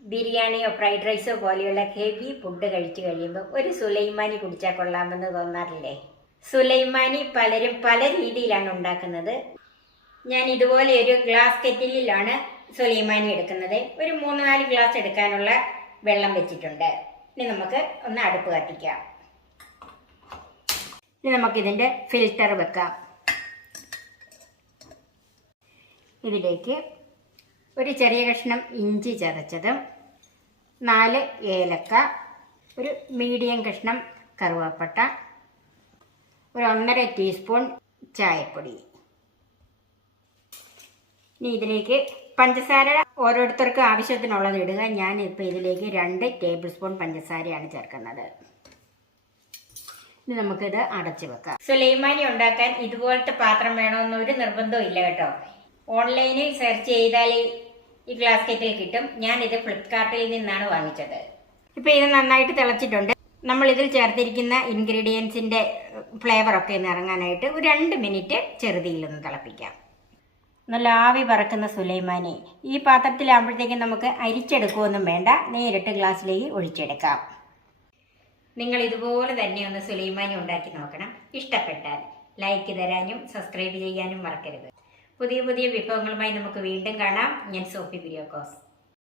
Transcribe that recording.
ബിരിയാണിയോ ഫ്രൈഡ് റൈസോ പോലെയുള്ള heavy food കഴിച്ചു കഴിയുമ്പോൾ ഒരു സുലൈമാനി കുടിച്ചാൽ കൊള്ളാമെന്ന് തോന്നാറില്ലേ? സുലൈമാനി പലരും പല രീതിയിലാണ് ഉണ്ടാക്കുന്നത്. ഞാൻ ഇതുപോലെ ഒരു ഗ്ലാസ് കെറ്റിലാണ് സുലൈമാനി എടുക്കുന്നത്. ഒരു 3-4 ഗ്ലാസ് എടുക്കാനുള്ള വെള്ളം വെച്ചിട്ടുണ്ട്. ഇനി നമുക്ക് ഒന്ന് അടുപ്പ് കത്തിക്കാം. ഇനി നമുക്കിതിൻ്റെ ഫിൽറ്റർ വെക്കാം. ഇതിലേക്ക് ഒരു ചെറിയ കഷ്ണം ഇഞ്ചി ചതച്ചതും 4 ഏലക്ക, ഒരു മീഡിയം കഷ്ണം കറുവാപ്പട്ട, ഒരു 1.5 ടീസ്പൂൺ ചായപ്പൊടി. ഇനി ഇതിലേക്ക് പഞ്ചസാര ഓരോരുത്തർക്കും ആവശ്യത്തിനുള്ളത് ഇടുക. ഞാനിപ്പോൾ ഇതിലേക്ക് 2 ടേബിൾ സ്പൂൺ പഞ്ചസാരയാണ് ചേർക്കുന്നത്. ഇനി നമുക്കിത് അടച്ചു വെക്കാം. സുലൈമാനി ഉണ്ടാക്കാൻ ഇതുപോലത്തെ പാത്രം വേണമെന്നൊരു നിർബന്ധവും ഇല്ല കേട്ടോ. ഓൺലൈനിൽ സെർച്ച് ചെയ്താൽ ഈ ഗ്ലാസ് കെറ്റിൽ കിട്ടും. ഞാനിത് ഫ്ലിപ്കാർട്ടിൽ നിന്നാണ് വാങ്ങിച്ചത്. ഇപ്പോൾ ഇത് നന്നായിട്ട് തിളച്ചിട്ടുണ്ട്. നമ്മൾ ഇതിൽ ചേർത്തിരിക്കുന്ന ഇൻഗ്രീഡിയൻസിൻ്റെ ഫ്ലേവറൊക്കെ ഒന്ന് ഇറങ്ങാനായിട്ട് ഒരു 2 മിനിറ്റ് ചെറുതീയിലൊന്ന് തിളപ്പിക്കാം. നല്ല ആവി പറക്കുന്ന സുലൈമാനി ഈ പാത്രത്തിലാകുമ്പോഴത്തേക്കും നമുക്ക് അരിച്ചെടുക്കുകയൊന്നും വേണ്ട, നേരിട്ട് ഗ്ലാസ്സിലേക്ക് ഒഴിച്ചെടുക്കാം. നിങ്ങൾ ഇതുപോലെ തന്നെ ഒന്ന് സുലൈമാനി ഉണ്ടാക്കി നോക്കണം. ഇഷ്ടപ്പെട്ടാൽ ലൈക്ക് തരാനും സബ്സ്ക്രൈബ് ചെയ്യാനും മറക്കരുത്. പുതിയ പുതിയ വിഭവങ്ങളുമായി നമുക്ക് വീണ്ടും കാണാം. ഞാൻ സോഫി കുര്യാക്കോസ്.